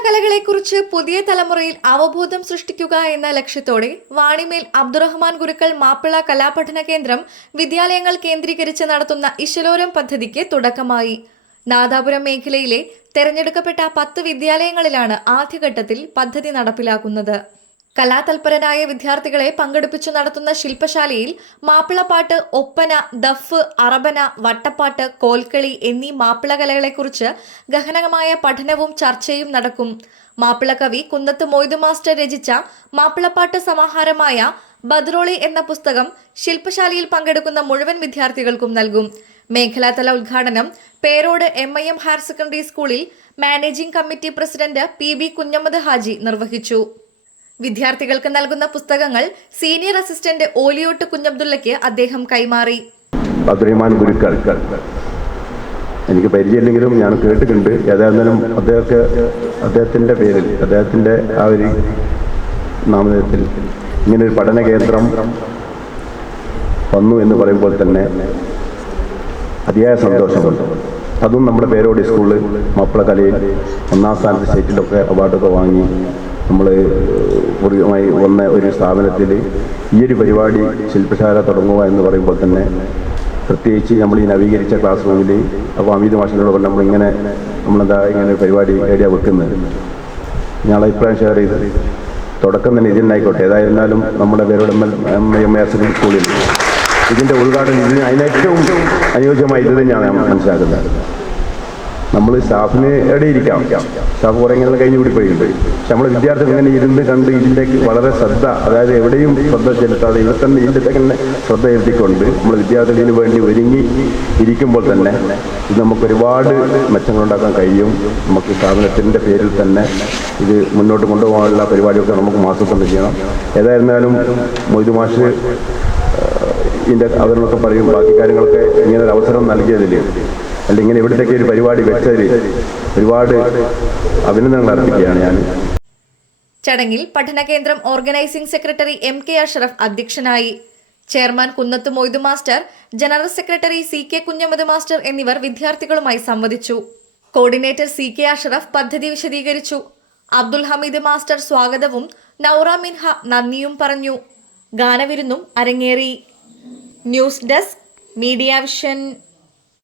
മാപ്പിള കലകളെക്കുറിച്ച് പുതിയ തലമുറയിൽ അവബോധം സൃഷ്ടിക്കുക എന്ന ലക്ഷ്യത്തോടെ വാണിമേൽ അബ്ദുറഹ്മാൻ ഗുരുക്കൾ മാപ്പിള കലാപഠന കേന്ദ്രം വിദ്യാലയങ്ങൾ കേന്ദ്രീകരിച്ച് നടത്തുന്ന ഇശലോരം പദ്ധതിക്ക് തുടക്കമായി. നാദാപുരം മേഖലയിലെ തെരഞ്ഞെടുക്കപ്പെട്ട പത്ത് വിദ്യാലയങ്ങളിലാണ് ആദ്യഘട്ടത്തിൽ പദ്ധതി നടപ്പിലാക്കുന്നത്. കലാതൽപരരായ വിദ്യാർത്ഥികളെ പങ്കെടുപ്പിച്ചു നടത്തുന്ന ശില്പശാലയിൽ മാപ്പിളപ്പാട്ട് ഒപ്പന ദഫ് അറബന വട്ടപ്പാട്ട് കോൽക്കളി എന്നീ മാപ്പിള കലകളെക്കുറിച്ച് ഗഹനമായ പഠനവും ചർച്ചയും നടക്കും. മാപ്പിള കവി കുന്നത്ത് മൊയ്തു മാസ്റ്റർ രചിച്ച മാപ്പിളപ്പാട്ട് സമാഹാരമായ ബദ്രോളി എന്ന പുസ്തകം ശില്പശാലയിൽ പങ്കെടുക്കുന്ന മുഴുവൻ വിദ്യാർത്ഥികൾക്കും നൽകും. മേഖലാതല ഉദ്ഘാടനം Perode M I M higher secondary സ്കൂളിൽ managing committee president P B Kunhammed Haji നിർവഹിച്ചു. വിദ്യാർത്ഥികൾക്ക് നൽകുന്ന പുസ്തകങ്ങൾ സീനിയർ അസിസ്റ്റന്റ് ഓലിയോട്ട് കുഞ്ഞബ്ദുള്ളക്ക് അദ്ദേഹം കൈമാറി. എനിക്ക് പരിചയമില്ലെങ്കിലും ഞാൻ കേട്ടിട്ടുണ്ട്. ഏതായിരുന്നാലും അദ്ദേഹത്തെ അദ്ദേഹത്തിന്റെ പേരിൽ അദ്ദേഹത്തിന്റെ ആ ഒരു നാമധേയത്തിൽ ഇങ്ങനൊരു പഠന കേന്ദ്രം വന്നു എന്ന് പറയുമ്പോൾ തന്നെ അതിയായ സന്തോഷമുണ്ട്. അതും നമ്മുടെ പേരോടി സ്കൂളിൽ മാപ്പിള കലയിൽ ഒന്നാം സ്ഥാനത്ത് സ്റ്റേറ്റിലൊക്കെ അവാർഡൊക്കെ വാങ്ങി നമ്മൾ പൂർവികമായി വന്ന ഒരു സ്ഥാപനത്തിൽ ഈ ഒരു പരിപാടി ശില്പശാല തുടങ്ങുക എന്ന് പറയുമ്പോൾ തന്നെ പ്രത്യേകിച്ച് നമ്മൾ ഈ നവീകരിച്ച ക്ലാസ് റൂമിൽ അപ്പോൾ അമിത് മാഷിനോട് പറഞ്ഞ് നമ്മളിങ്ങനെ നമ്മളെന്താ ഇങ്ങനെ പരിപാടി ഐഡിയ വെക്കുന്നത്. ഞങ്ങൾ അഭിപ്രായം ഷെയർ ചെയ്ത്. തുടക്കം തന്നെ ഇതിനായിക്കോട്ടെ ഏതായിരുന്നാലും നമ്മുടെ Perode M L M M S സ്കൂളിൽ. ഇതിന്റെ ഉദ്ഘാടനം ഇതിന് അതിനേറ്റവും അനുയോജ്യമായി ഇത് തന്നെയാണ് മനസ്സിലാക്കുന്നത്. നമ്മൾ സ്റ്റാഫിന് ഇടയിരിക്കാം സ്റ്റാഫ് കുറേ ഇങ്ങനെ കഴിഞ്ഞ് കൂടി പോയിട്ടുണ്ട് പക്ഷെ നമ്മൾ വിദ്യാർത്ഥികൾ ഇങ്ങനെ ഇരുന്ന് കണ്ട് ഇതിന്റെ വളരെ ശ്രദ്ധ അതായത് എവിടെയും ശ്രദ്ധ ചെലുത്താതെ ഇവിടെ തന്നെ ഇതിന്റെ തന്നെ ശ്രദ്ധ ചെലുത്തിക്കൊണ്ട് നമ്മൾ വിദ്യാർത്ഥികളിന് വേണ്ടി ഒരുങ്ങി ഇരിക്കുമ്പോൾ തന്നെ ഇത് നമുക്ക് ഒരുപാട് മെച്ചങ്ങളുണ്ടാക്കാൻ കഴിയും. നമുക്ക് സ്ഥാപനത്തിന്റെ പേരിൽ തന്നെ ഇത് മുന്നോട്ട് കൊണ്ടുപോകാനുള്ള പരിപാടിയൊക്കെ നമുക്ക് മാസത്തിൽ ചെയ്യണം. ഏതായിരുന്നാലും മൊയ്തു മാഷ് ഇതിന്റെ അവതരണമൊക്കെ പറയും ബാക്കി കാര്യങ്ങളൊക്കെ ഇങ്ങനെ ഒരു അവസരം നൽകിയതിൽ അല്ല ഇങ്ങനെ ഇവിടത്തേക്ക് ഒരു പരിപാടി വെച്ചതിൽ ഒരുപാട് അഭിനന്ദനങ്ങൾ അർപ്പിക്കുകയാണ് ഞാൻ. ചടങ്ങിൽ പഠന കേന്ദ്രം organising secretary M K Ashraf അധ്യക്ഷനായി. Chairman Kunnath Moidu master general secretary C K Kunhammed master എന്നിവർ വിദ്യാർത്ഥികളുമായി സംവദിച്ചു. കോർഡിനേറ്റർ സി കെ അഷറഫ് പദ്ധതി വിശദീകരിച്ചു. അബ്ദുൽ ഹമീദ് മാസ്റ്റർ സ്വാഗതവും നൌറ മിൻഹ നന്ദിയും പറഞ്ഞു. ഗാനവിരുന്നും അരങ്ങേറി. News desk media vision.